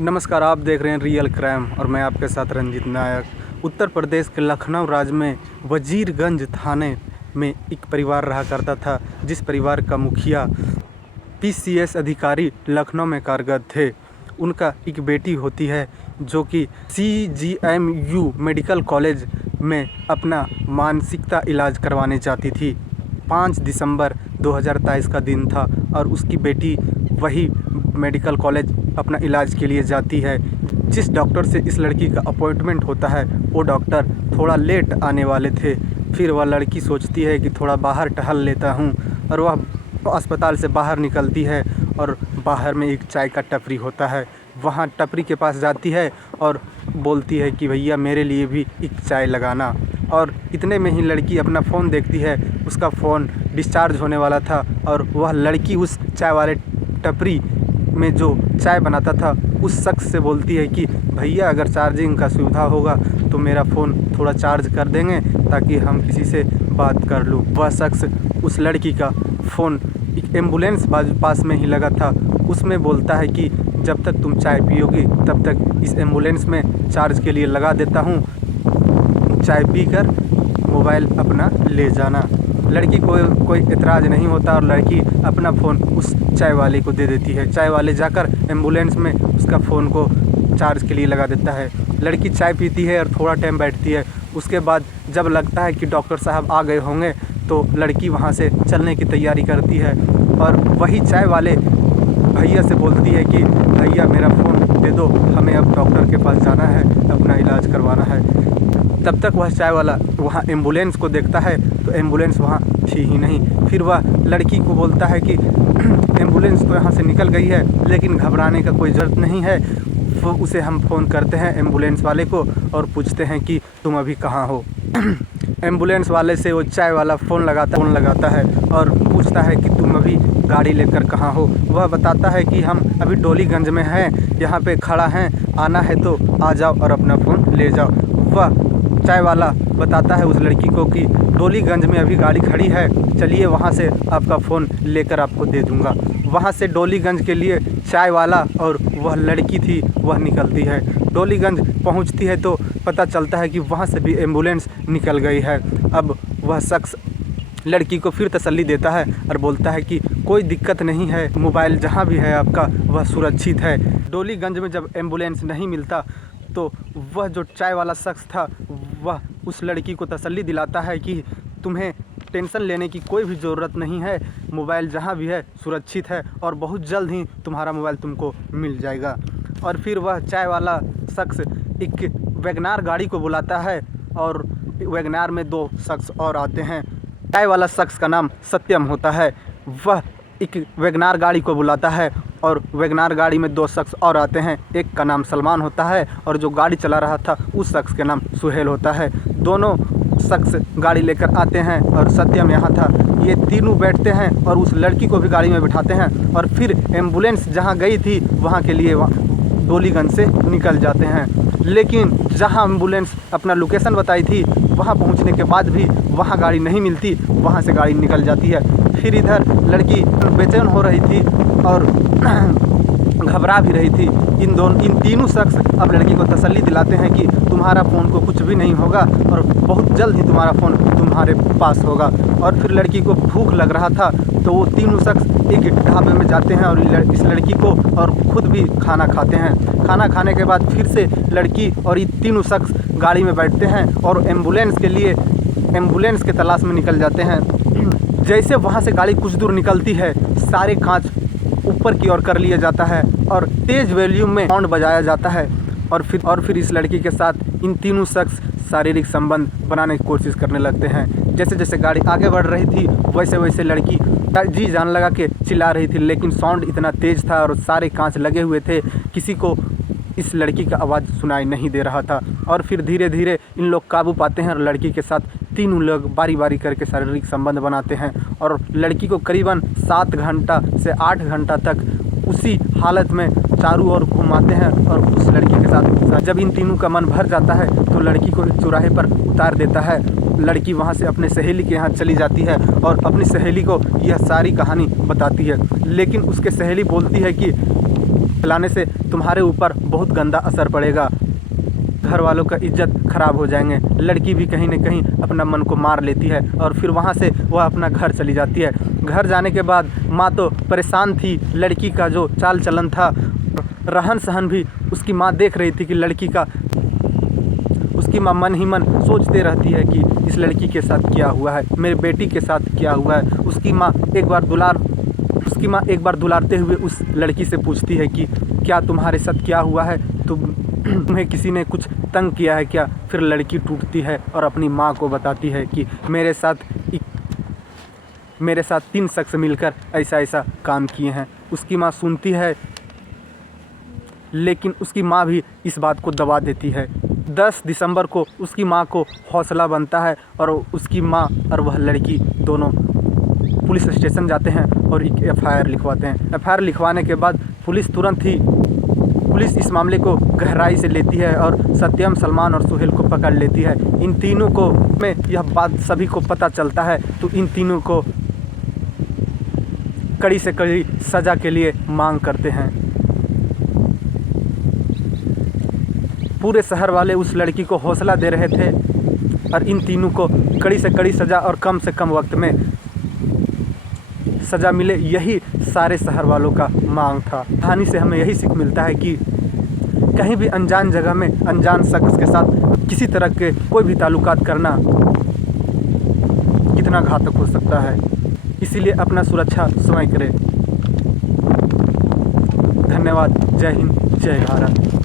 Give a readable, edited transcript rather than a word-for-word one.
नमस्कार, आप देख रहे हैं रियल क्राइम और मैं आपके साथ रंजीत नायक। उत्तर प्रदेश के लखनऊ राज्य में वजीरगंज थाने में एक परिवार रहा करता था, जिस परिवार का मुखिया पीसीएस अधिकारी लखनऊ में कार्यरत थे। उनका एक बेटी होती है जो कि सीजीएमयू मेडिकल कॉलेज में अपना मानसिकता इलाज करवाने जाती थी। 5 दिसंबर 2023 का दिन था और उसकी बेटी वही मेडिकल कॉलेज अपना इलाज के लिए जाती है। जिस डॉक्टर से इस लड़की का अपॉइंटमेंट होता है वो डॉक्टर थोड़ा लेट आने वाले थे। फिर वह लड़की सोचती है कि थोड़ा बाहर टहल लेता हूँ और वह अस्पताल से बाहर निकलती है और बाहर में एक चाय का टपरी होता है। वहाँ टपरी के पास जाती है और बोलती है कि भैया मेरे लिए भी एक चाय लगाना। और इतने में ही लड़की अपना फ़ोन देखती है, उसका फ़ोन डिस्चार्ज होने वाला था और वह लड़की उस चाय वाले टपरी में जो चाय बनाता था उस शख्स से बोलती है कि भैया अगर चार्जिंग का सुविधा होगा तो मेरा फ़ोन थोड़ा चार्ज कर देंगे ताकि हम किसी से बात कर लूँ। वह शख्स उस लड़की का फ़ोन एक एम्बुलेंस पास में ही लगा था, उसमें बोलता है कि जब तक तुम चाय पियोगी तब तक इस एम्बुलेंस में चार्ज के लिए लगा देता हूँ, चाय पीकर मोबाइल अपना ले जाना। लड़की को कोई एतराज़ नहीं होता और लड़की अपना फ़ोन उस चाय वाले को दे देती है। चाय वाले जाकर एम्बुलेंस में उसका फ़ोन को चार्ज के लिए लगा देता है। लड़की चाय पीती है और थोड़ा टाइम बैठती है। उसके बाद जब लगता है कि डॉक्टर साहब आ गए होंगे तो लड़की वहाँ से चलने की तैयारी करती है और वही चाय वाले भैया से बोलती है कि भैया मेरा फ़ोन दे दो, हमें अब डॉक्टर के पास जाना है, अपना इलाज करवाना है। तब तक वह चाय वाला वहाँ एम्बुलेंस को देखता है तो एम्बुलेंस वहाँ थी ही नहीं। फिर वह लड़की को बोलता है कि एम्बुलेंस तो यहाँ से निकल गई है लेकिन घबराने का कोई ज़रूरत नहीं है। वो उसे हम फ़ोन करते हैं एम्बुलेंस वाले को और पूछते हैं कि तुम अभी कहाँ हो। एम्बुलेंस वाले से वो चाय वाला फ़ोन लगाता है और पूछता है कि तुम अभी गाड़ी लेकर कहाँ हो। वह बताता है कि हम अभी डोलीगंज में हैं, यहाँ पे खड़ा हैं, आना है तो आ जाओ और अपना फ़ोन ले जाओ। वह चाय वाला बताता है उस लड़की को कि डोलीगंज में अभी गाड़ी खड़ी है, चलिए वहाँ से आपका फ़ोन लेकर आपको दे दूँगा। वहाँ से डोलीगंज के लिए चाय वाला और वह लड़की थी वह निकलती है। डोलीगंज पहुँचती है तो पता चलता है कि वहाँ से भी एम्बुलेंस निकल गई है। अब वह शख्स लड़की को फिर तसल्ली देता है और बोलता है कि कोई दिक्कत नहीं है, मोबाइल जहाँ भी है आपका वह सुरक्षित है। डोलीगंज में जब एम्बुलेंस नहीं मिलता तो वह जो चाय वाला शख्स था वह उस लड़की को तसल्ली दिलाता है कि तुम्हें टेंशन लेने की कोई भी ज़रूरत नहीं है, मोबाइल जहाँ भी है सुरक्षित है और बहुत जल्द ही तुम्हारा मोबाइल तुमको मिल जाएगा। और फिर वह चाय वाला शख्स एक वैगनार गाड़ी को बुलाता है और वैगनार में 2 शख्स और आते हैं। चाय वाला शख्स का नाम सत्यम होता है। वह एक वैगनार गाड़ी को बुलाता है और वैगनार गाड़ी में 2 शख्स और आते हैं। एक का नाम सलमान होता है और जो गाड़ी चला रहा था उस शख्स के नाम सुहेल होता है। दोनों शख्स गाड़ी लेकर आते हैं और सत्यम यहाँ था। ये तीनों बैठते हैं और उस लड़की को भी गाड़ी में बिठाते हैं और फिर एम्बुलेंस जहाँ गई थी वहाँ के लिए डोलीगंज से निकल जाते हैं। लेकिन जहाँ एम्बुलेंस अपना लोकेशन बताई थी वहाँ पहुँचने के बाद भी वहाँ गाड़ी नहीं मिलती, वहाँ से गाड़ी निकल जाती है। फिर इधर लड़की बेचैन हो रही थी और घबरा भी रही थी। इन तीनों शख्स अब लड़की को तसल्ली दिलाते हैं कि तुम्हारा फ़ोन को कुछ भी नहीं होगा और बहुत जल्द ही तुम्हारा फ़ोन तुम्हारे पास होगा। और फिर लड़की को भूख लग रहा था तो वो तीनों शख्स एक ढाबे में जाते हैं और इस लड़की को और खुद भी खाना खाते हैं। खाना खाने के बाद फिर से लड़की और ये तीनों शख्स गाड़ी में बैठते हैं और एम्बुलेंस के तलाश में निकल जाते हैं। जैसे वहाँ से गाड़ी कुछ दूर निकलती है, सारे कांच ऊपर की ओर कर लिया जाता है और तेज़ वॉल्यूम में साउंड बजाया जाता है और फिर इस लड़की के साथ इन तीनों शख्स शारीरिक संबंध बनाने की कोशिश करने लगते हैं। जैसे जैसे गाड़ी आगे बढ़ रही थी वैसे वैसे लड़की जी जान लगा के चिल्ला रही थी, लेकिन साउंड इतना तेज़ था और सारे कांच लगे हुए थे, किसी को इस लड़की का आवाज़ सुनाई नहीं दे रहा था। और फिर धीरे धीरे इन लोग काबू पाते हैं और लड़की के साथ तीनों लोग बारी बारी करके शारीरिक संबंध बनाते हैं और लड़की को करीबन 7 घंटा से 8 घंटा तक उसी हालत में चारों ओर घुमाते हैं और उस लड़की के साथ जब इन तीनों का मन भर जाता है तो लड़की को एक चौराहे पर उतार देता है। लड़की वहाँ से अपने सहेली के यहाँ चली जाती है और अपनी सहेली को यह सारी कहानी बताती है, लेकिन उसके सहेली बोलती है कि फैलाने से तुम्हारे ऊपर बहुत गंदा असर पड़ेगा, घर वालों का इज्जत खराब हो जाएंगे। लड़की भी कहीं न कहीं अपना मन को मार लेती है और फिर वहाँ से वह अपना घर चली जाती है। घर जाने के बाद माँ तो परेशान थी, लड़की का जो चाल चलन था, रहन सहन भी उसकी माँ देख रही थी कि लड़की का, उसकी माँ मन ही मन सोचते रहती है कि इस लड़की के साथ क्या हुआ है, मेरे बेटी के साथ क्या हुआ है। उसकी माँ एक बार दुलारते हुए उस लड़की से पूछती है कि क्या तुम्हारे साथ क्या हुआ है, तुम्हें किसी ने कुछ तंग किया है क्या। फिर लड़की टूटती है और अपनी माँ को बताती है कि मेरे साथ 3 शख्स मिलकर ऐसा काम किए हैं। उसकी माँ सुनती है, लेकिन उसकी माँ भी इस बात को दबा देती है। 10 दिसंबर को उसकी माँ को हौसला बनता है और उसकी माँ और वह लड़की दोनों पुलिस स्टेशन जाते हैं और एक एफआईआर लिखवाते हैं। एफआईआर लिखवाने के बाद पुलिस इस मामले को गहराई से लेती है और सत्यम, सलमान और सुहेल को पकड़ लेती है। इन तीनों को में यह बात सभी को पता चलता है, तो इन तीनों को कड़ी से कड़ी सज़ा के लिए मांग करते हैं। पूरे शहर वाले उस लड़की को हौसला दे रहे थे और इन तीनों को कड़ी से कड़ी सज़ा और कम से कम वक्त में सज़ा मिले, यही सारे शहर वालों का मांग था। कहानी से हमें यही सीख मिलता है कि कहीं भी अनजान जगह में अनजान शख्स के साथ किसी तरह के कोई भी ताल्लुकात करना कितना घातक हो सकता है। इसीलिए अपना सुरक्षा स्वयं करें। धन्यवाद। जय हिंद, जय भारत।